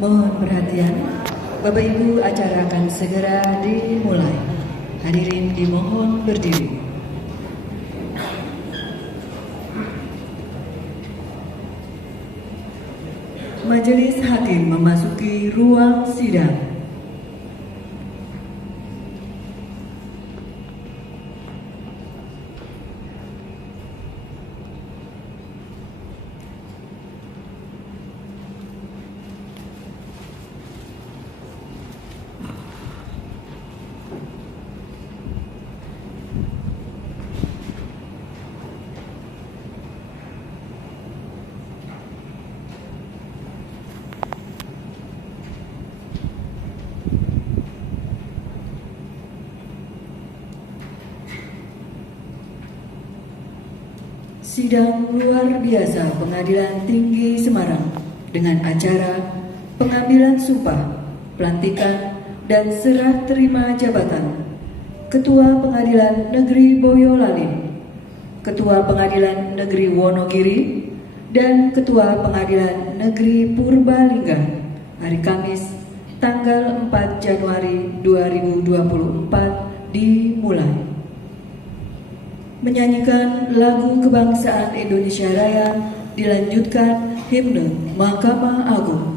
Mohon perhatian, Bapak Ibu, acara akan segera dimulai. Hadirin dimohon berdiri. Majelis Hakim memasuki ruang sidang. Sidang luar biasa Pengadilan Tinggi Semarang dengan acara pengambilan sumpah, pelantikan, dan serah terima jabatan Ketua Pengadilan Negeri Boyolali, Ketua Pengadilan Negeri Wonogiri, dan Ketua Pengadilan Negeri Purbalingga hari Kamis tanggal 4 Januari 2024 dimulai. Menyanyikan lagu kebangsaan Indonesia Raya, dilanjutkan himne Mahkamah Agung.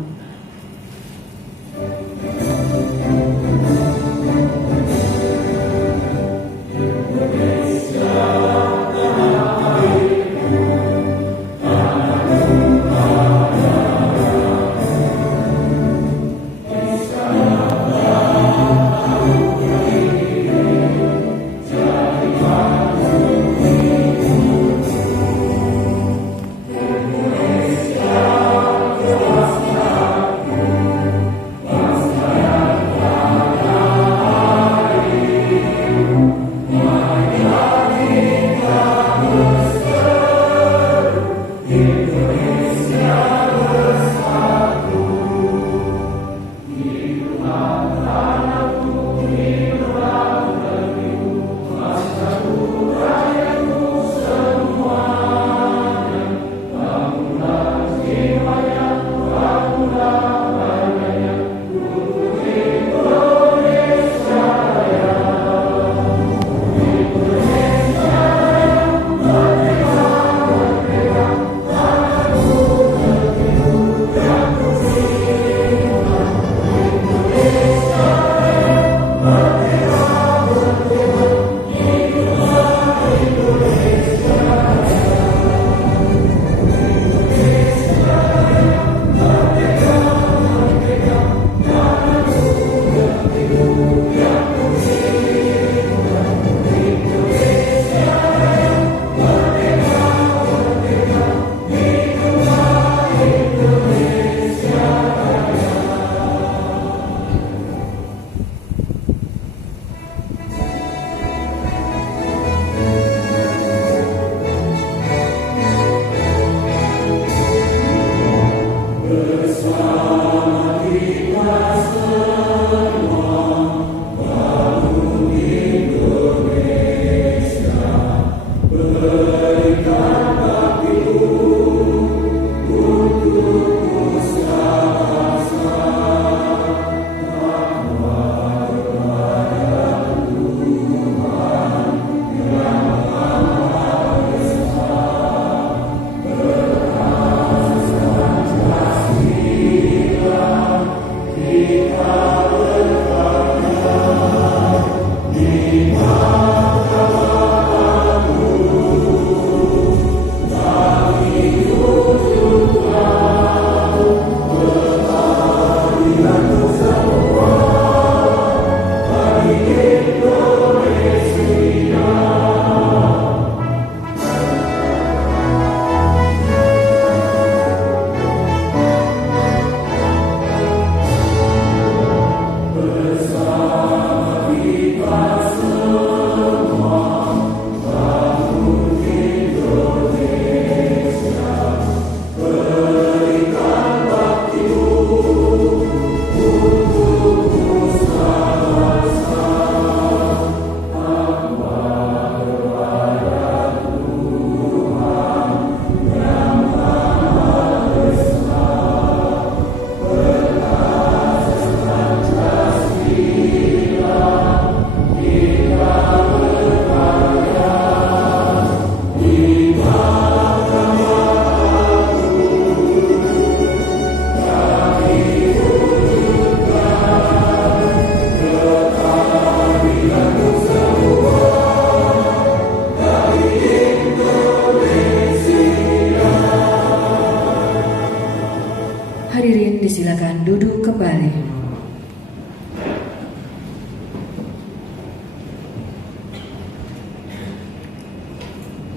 Disilakan duduk kembali.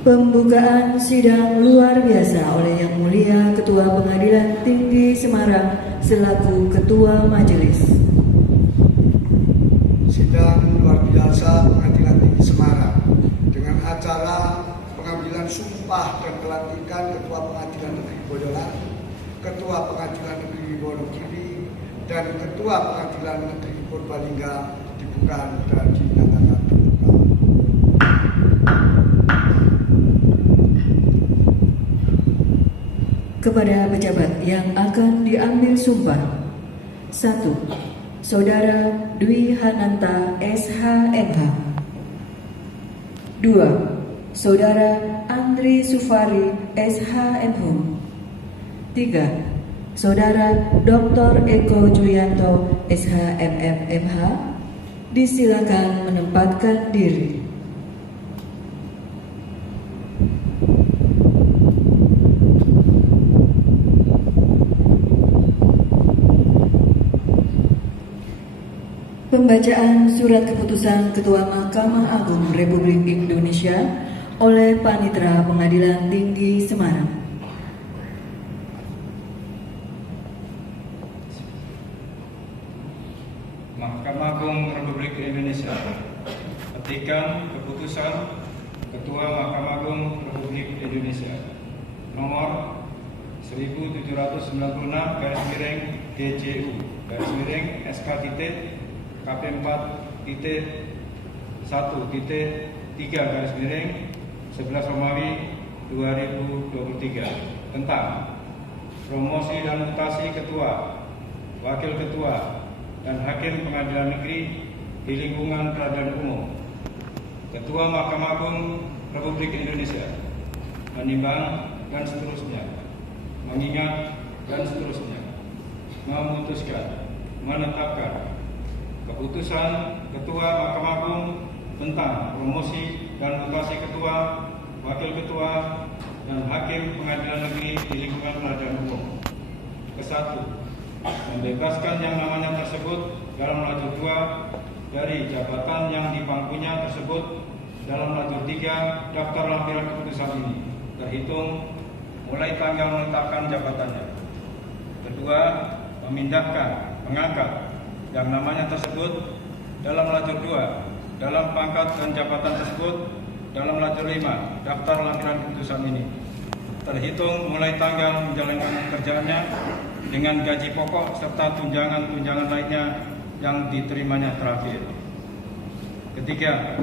Pembukaan sidang luar biasa oleh Yang Mulia Ketua Pengadilan Tinggi Semarang selaku Ketua Majelis. Sidang luar biasa Pengadilan Tinggi Semarang dengan acara pengambilan sumpah dan pelantikan Ketua Pengadilan Negeri Boyolali, Ketua Pengadilan Negeri Wonogiri, dan Ketua Pengadilan Negeri Purbalingga dibuka dan dinyatakan terbuka. Kepada pejabat yang akan diambil sumpah. 1. Saudara Dwi Hananta SH.MH. 2. Saudara Andri Sufari SH.MH. 3. Saudara Dr. Eko Julianto SH.MM.MH. Disilakan menempatkan diri. Pembacaan Surat Keputusan Ketua Mahkamah Agung Republik Indonesia oleh Panitera Pengadilan Tinggi Semarang. Mahkamah Agung Republik Indonesia petikan keputusan Ketua Mahkamah Agung Republik Indonesia nomor 1796/DJU SK KP4.1.3/11 Romawi 2023 tentang promosi dan mutasi ketua, wakil ketua, dan hakim pengadilan negeri di lingkungan peradilan umum. Ketua Mahkamah Agung Republik Indonesia menimbang dan seterusnya, mengingat dan seterusnya, memutuskan, menetapkan keputusan Ketua Mahkamah Agung tentang promosi dan mutasi ketua, wakil ketua, dan hakim pengadilan negeri di lingkungan peradilan umum. Ke-1, membebaskan yang namanya tersebut dalam lajur 2 dari jabatan yang dipangkunya tersebut dalam lajur 3 daftar lampiran keputusan ini terhitung mulai tanggal menetapkan jabatannya. Kedua, memindahkan, mengangkat yang namanya tersebut dalam lajur 2 dalam pangkat dan jabatan tersebut dalam lajur 5 daftar lampiran keputusan ini terhitung mulai tanggal menjalankan pekerjaannya dengan gaji pokok serta tunjangan-tunjangan lainnya yang diterimanya terakhir. Ketiga,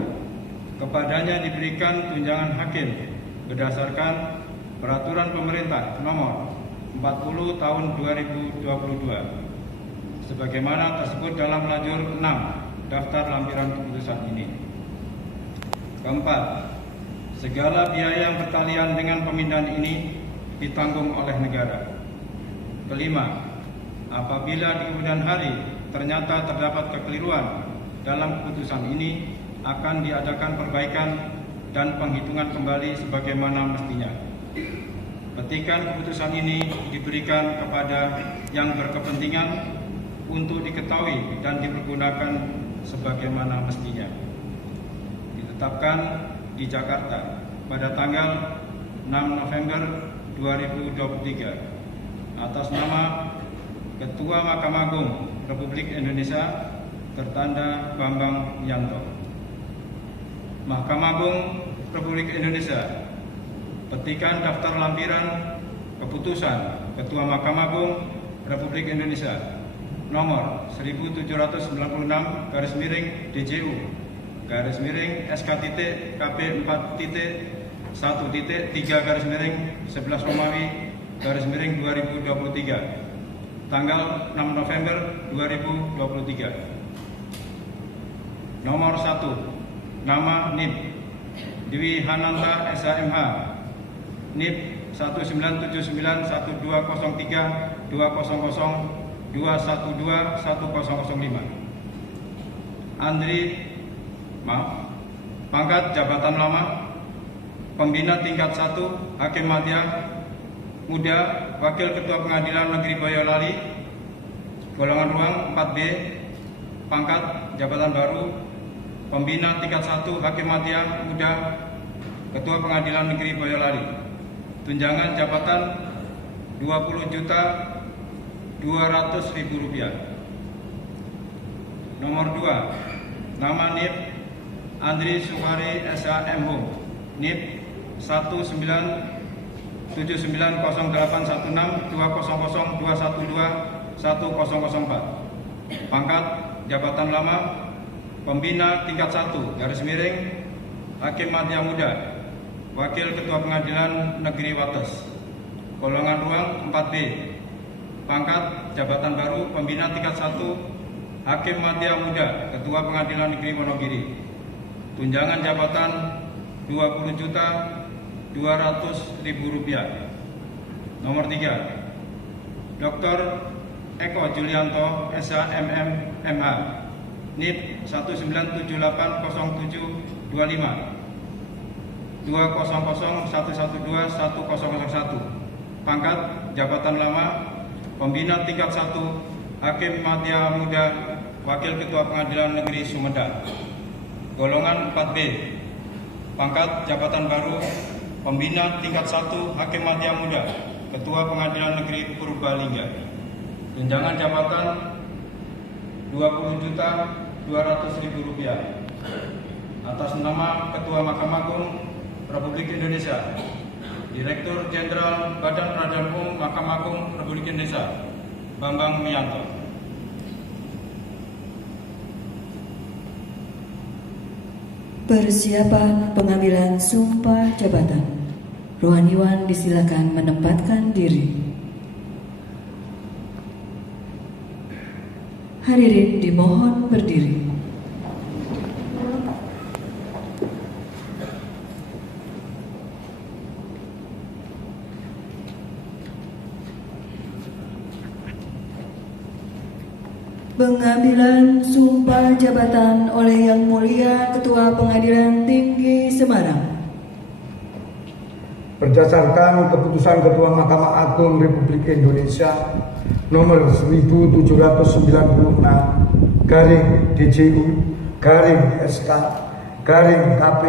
kepadanya diberikan tunjangan hakim berdasarkan Peraturan Pemerintah Nomor 40 Tahun 2022 sebagaimana tersebut dalam lajur 6 daftar lampiran keputusan ini. Keempat, segala biaya yang bertalian dengan pemindahan ini ditanggung oleh negara. Kelima, apabila di kemudian hari ternyata terdapat kekeliruan dalam keputusan ini, akan diadakan perbaikan dan penghitungan kembali sebagaimana mestinya. Petikan keputusan ini diberikan kepada yang berkepentingan untuk diketahui dan dipergunakan sebagaimana mestinya. Ditetapkan di Jakarta pada tanggal 6 November 2023 atas nama Ketua Mahkamah Agung Republik Indonesia tertanda Bambang Yanto. Mahkamah Agung Republik Indonesia petikan daftar lampiran keputusan Ketua Mahkamah Agung Republik Indonesia nomor 1796/DJU SK.KP4.1.3/11 Romawi 2023 tanggal 6 November 2023. Nomor 1, nama NIP Dwi Hananta SH.MH, NIP 19791232002121005. Pangkat jabatan lama Pembina tingkat 1 Hakim Madya Muda Wakil Ketua Pengadilan Negeri Boyolali Golongan ruang 4B, pangkat jabatan baru, pembina tingkat 1 Hakim Madya Muda, Ketua Pengadilan Negeri Boyolali. Tunjangan jabatan Rp20.200.000. Nomor 2, nama NIP Andri Sukari SHMH, NIP 19798162002121004. Pangkat jabatan lama pembina tingkat 1 Hakim Madya Muda, Wakil Ketua Pengadilan Negeri Wates. Golongan ruang 4B, pangkat jabatan baru pembina tingkat 1 Hakim Madya Muda, Ketua Pengadilan Negeri Wonogiri. Tunjangan jabatan Rp20.200.000. Nomor 3, Dr. Eko Julianto SHMM MH, NIP 19780252001112101. Pangkat jabatan lama pembina tingkat 1 Hakim Madya Muda, Wakil Ketua Pengadilan Negeri Sumedang. Golongan 4B, pangkat jabatan baru pembina tingkat 1 Hakim Madya Muda, Ketua Pengadilan Negeri Purbalingga. Tunjangan jabatan Rp20.200.000 atas nama Ketua Mahkamah Agung Republik Indonesia, Direktur Jenderal Badan Peradilan Umum Mahkamah Agung Republik Indonesia, Bambang Mianto. Persiapan pengambilan sumpah jabatan. Rohaniwan disilakan menempatkan diri. Hadirin dimohon berdiri. Pengambilan sumpah jabatan oleh Yang Mulia Ketua Pengadilan Tinggi Semarang. Berdasarkan keputusan Ketua Mahkamah Agung Republik Indonesia nomor 1796 garing DJU garing SK garing KP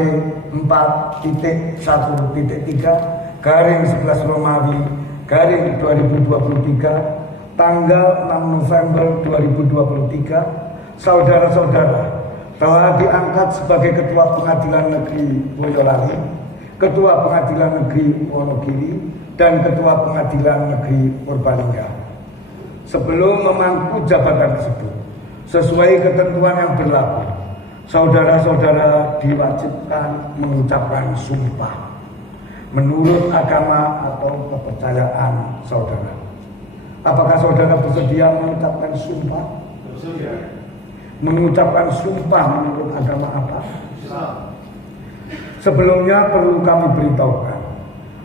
4.1.3 garing 11 Romawi garing 2023 tanggal 6 November 2023, saudara-saudara telah diangkat sebagai Ketua Pengadilan Negeri Boyolali, Ketua Pengadilan Negeri Wonogiri, dan Ketua Pengadilan Negeri Purbalingga. Sebelum memangku jabatan tersebut, sesuai ketentuan yang berlaku, saudara-saudara diwajibkan mengucapkan sumpah menurut agama atau kepercayaan saudara. Apakah saudara bersedia mengucapkan sumpah? Bersedia. Mengucapkan sumpah menurut agama apa? Islam. Sebelumnya perlu kami beritahukan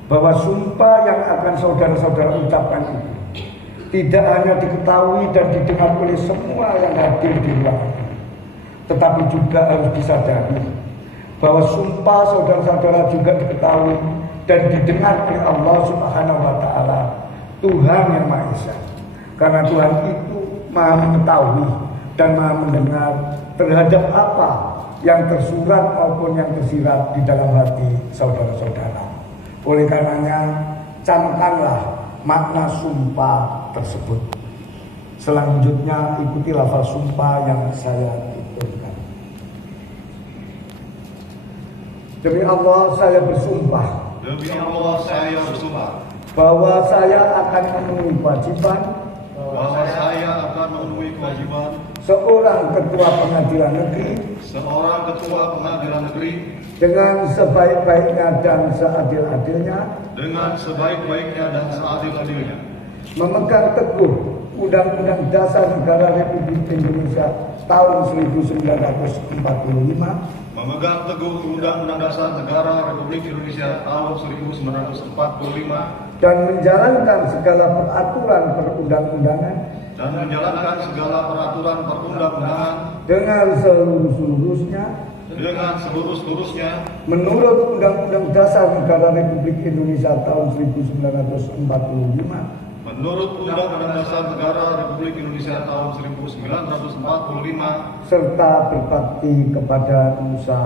bahwa sumpah yang akan saudara-saudara ucapkan itu tidak hanya diketahui dan didengar oleh semua yang hadir di ruang ini, tetapi juga harus disadari bahwa sumpah saudara-saudara juga diketahui dan didengar oleh Allah Subhanahu wa Ta'ala, Tuhan yang Maha Esa. Karena Tuhan itu Maha mengetahui dan Maha mendengar terhadap apa yang tersurat maupun yang tersirat di dalam hati saudara-saudara. Oleh karenanya, camkanlah makna sumpah tersebut. Selanjutnya ikuti lafaz sumpah yang saya tuturkan. Demi Allah saya bersumpah. Demi Allah saya bersumpah Bahwa saya akan memenuhi kewajiban seorang ketua pengadilan negeri dengan sebaik-baiknya dan seadil-adilnya memegang teguh Undang-Undang Dasar Negara Republik Indonesia tahun 1945, memegang teguh Undang-Undang Dasar Negara Republik Indonesia tahun 1945 dan menjalankan segala peraturan perundang-undangan dengan seluruh-seluruhnya menurut Undang-Undang Dasar Negara Republik Indonesia tahun 1945 menurut Undang-Undang Dasar Negara Republik Indonesia tahun 1945 serta berbakti kepada nusa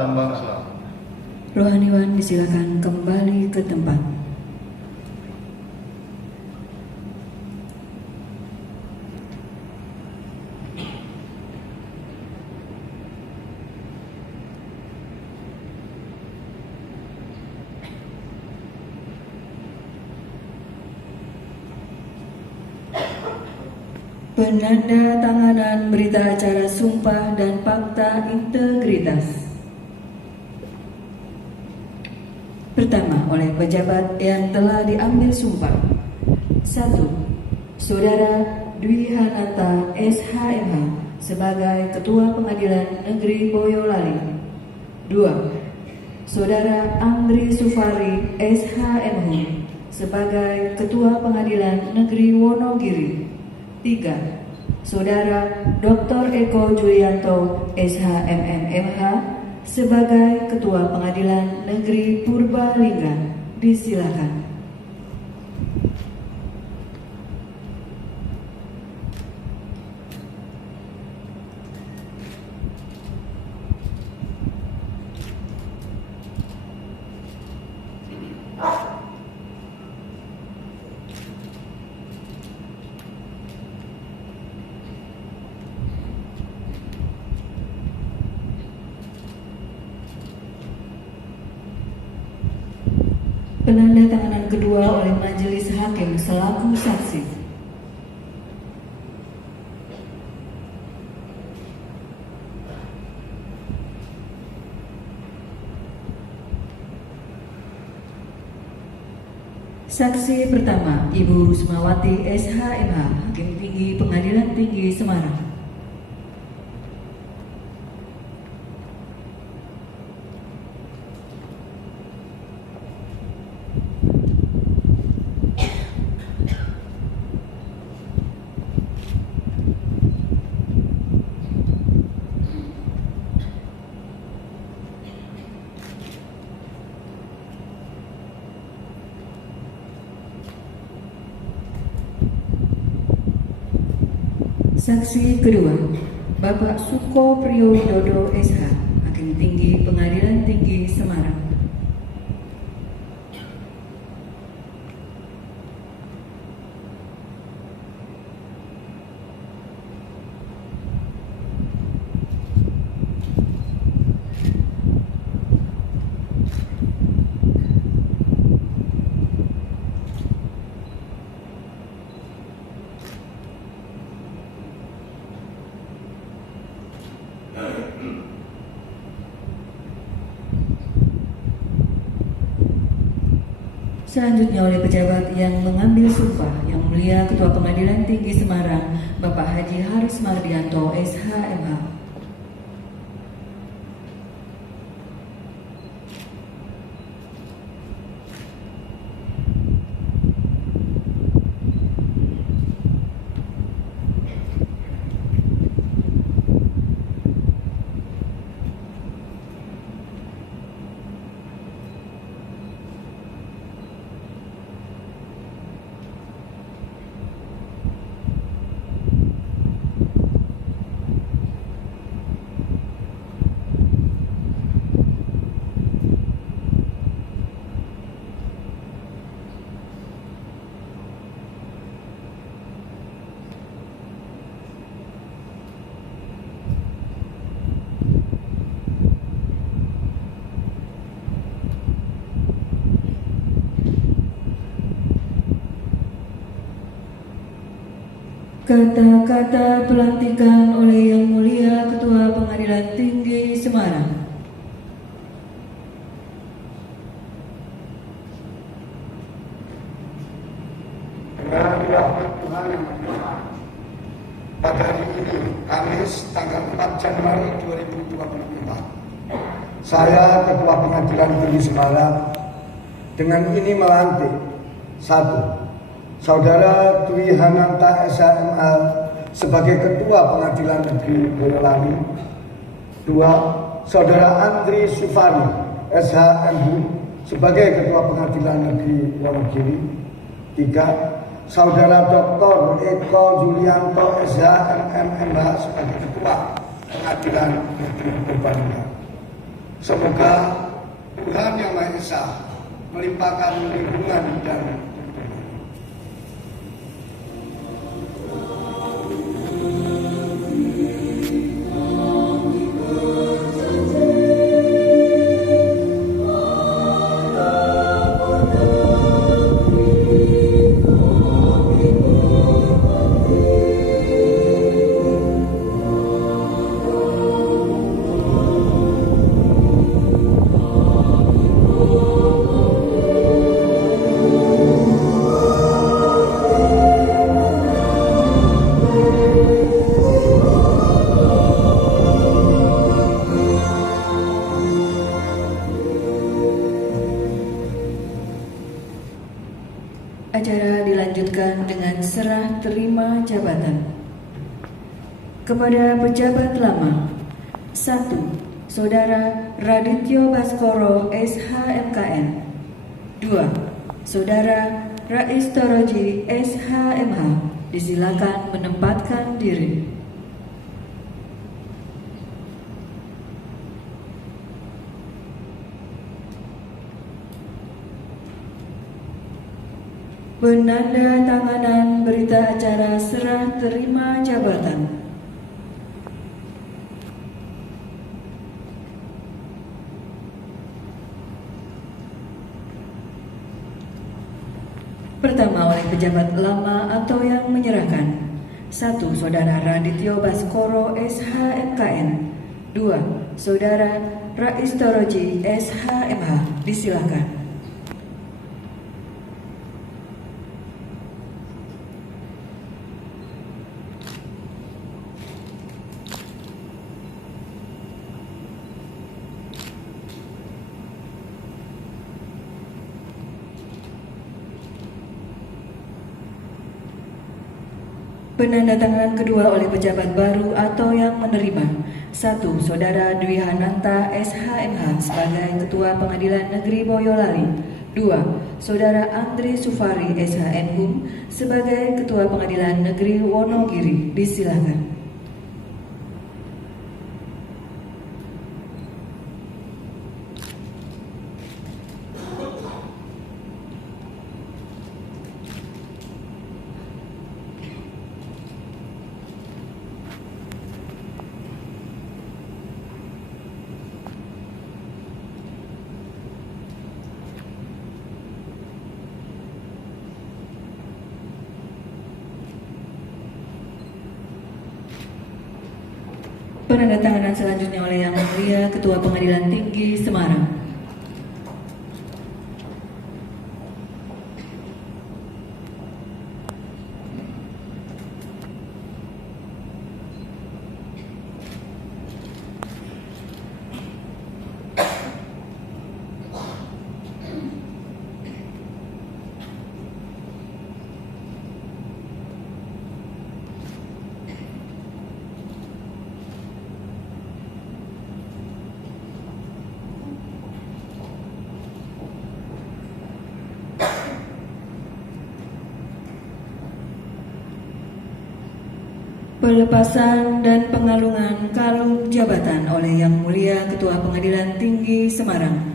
dan bangsa. Rohaniwan disilakan kembali ke tempat. Penanda tanganan berita acara sumpah dan fakta integritas. Pertama, oleh pejabat yang telah diambil sumpah. 1. Saudara Dwi Hananta SHMH sebagai Ketua Pengadilan Negeri Boyolali. 2. Saudara Andri Sufari SHMH sebagai Ketua Pengadilan Negeri Wonogiri. 3. Saudara Dr. Eko Julianto SHMMMH sebagai Ketua Pengadilan Negeri Purbalingga. Disilakan. Penanda tanganan kedua oleh Majelis Hakim selaku saksi. Saksi pertama, Ibu Rusmawati SHMH, Hakim Tinggi Pengadilan Tinggi Semarang. Saksi kedua, Bapak Suko Priyododo SH, Hakim Tinggi Pengadilan Tinggi Semarang. Selanjutnya oleh pejabat yang mengambil sumpah, Yang Mulia Ketua Pengadilan Tinggi Semarang, Bapak Haji Haris Mardianto SHMH. Kata-kata pelantikan oleh Yang Mulia Ketua Pengadilan Tinggi Semarang. Dengan dirahmati Tuhan yang Maha Esa, pada hari ini, Kamis, tanggal 4 Januari 2024, saya Ketua Pengadilan Tinggi Semarang dengan ini melantik 1. Saudara Dwi Hananta SHMH sebagai Ketua Pengadilan Negeri Boyolali. 2. Saudara Andri Sufari SHMH sebagai Ketua Pengadilan Negeri Wonogiri. 3. Saudara Dr. Eko Julianto SH MMMH sebagai Ketua Pengadilan Negeri Purbalingga. Semoga Tuhan Yang Maha Esa melimpahkan lindungan dan Acara dilanjutkan dengan serah terima jabatan. Kepada pejabat lama. 1. Saudara Radityo Baskoro SHMKN. 2. Saudara Rais Toroji SHMH. Disilakan menempatkan diri. Penandatanganan berita acara serah terima jabatan. Pertama, oleh pejabat lama atau yang menyerahkan. 1. Saudara Radityo Baskoro SHMKN. 2. Saudara Rais Toroji SHMH. Disilakan. Penandatanganan kedua oleh pejabat baru atau yang menerima. 1. Saudara Dwi Hananta SHMH sebagai Ketua Pengadilan Negeri Boyolali. 2. Saudara Andri Sufari SHMHum sebagai Ketua Pengadilan Negeri Wonogiri. Disilakan. Penandatanganan selanjutnya oleh Yang Mulia Ketua Pengadilan Tinggi Semarang. Pelepasan dan pengalungan kalung jabatan oleh Yang Mulia Ketua Pengadilan Tinggi Semarang.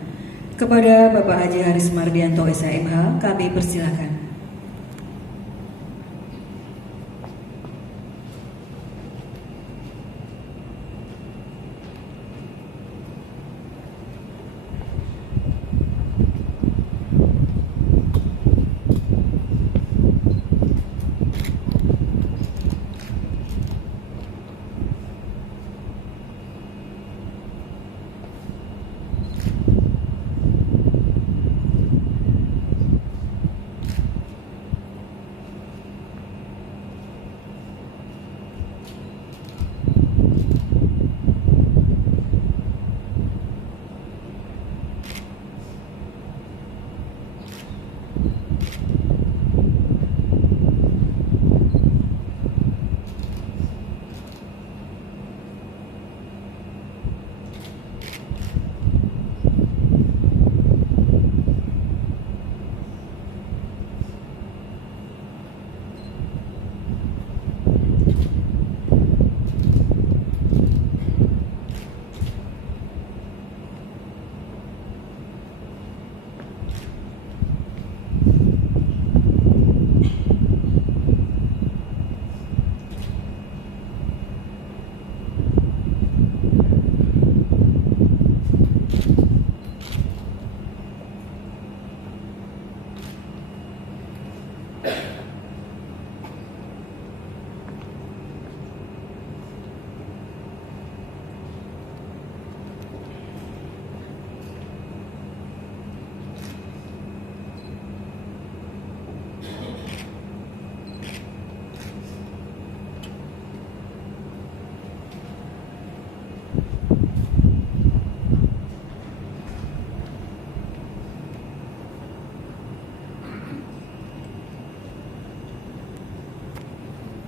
Kepada Bapak Haji Haris Mardianto SHMH, kami persilakan.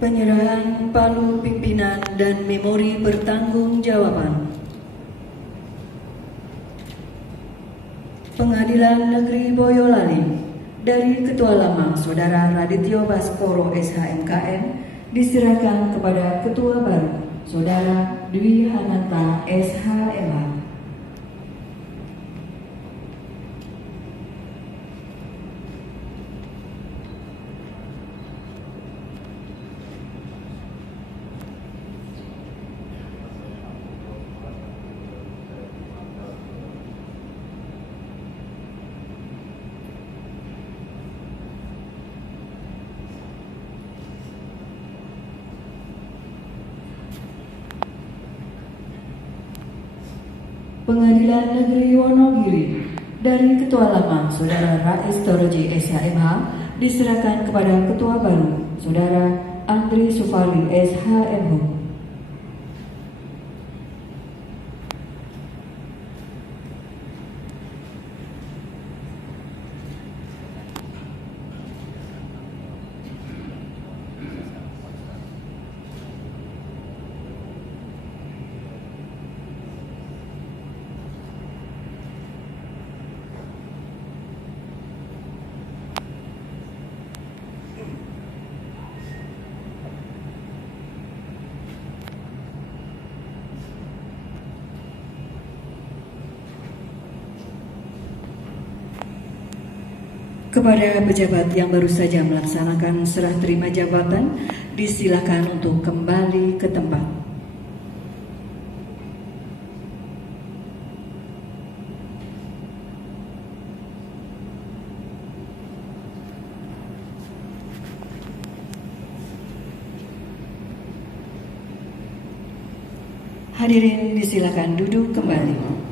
Penyerahan palu pimpinan dan memori pertanggungjawaban. Pengadilan Negeri Boyolali dari Ketua Lama Saudara Radityo Baskoro SHMKN diserahkan kepada Ketua baru Saudara Dwi Hananta SHMH. Pengadilan Negeri Wonogiri dari Ketua Lama Saudara Rais Toroji SHMH diserahkan kepada Ketua baru Saudara Andri Sufali SHMH. Kepada pejabat yang baru saja melaksanakan serah terima jabatan, disilakan untuk kembali ke tempat. Hadirin disilakan duduk kembali.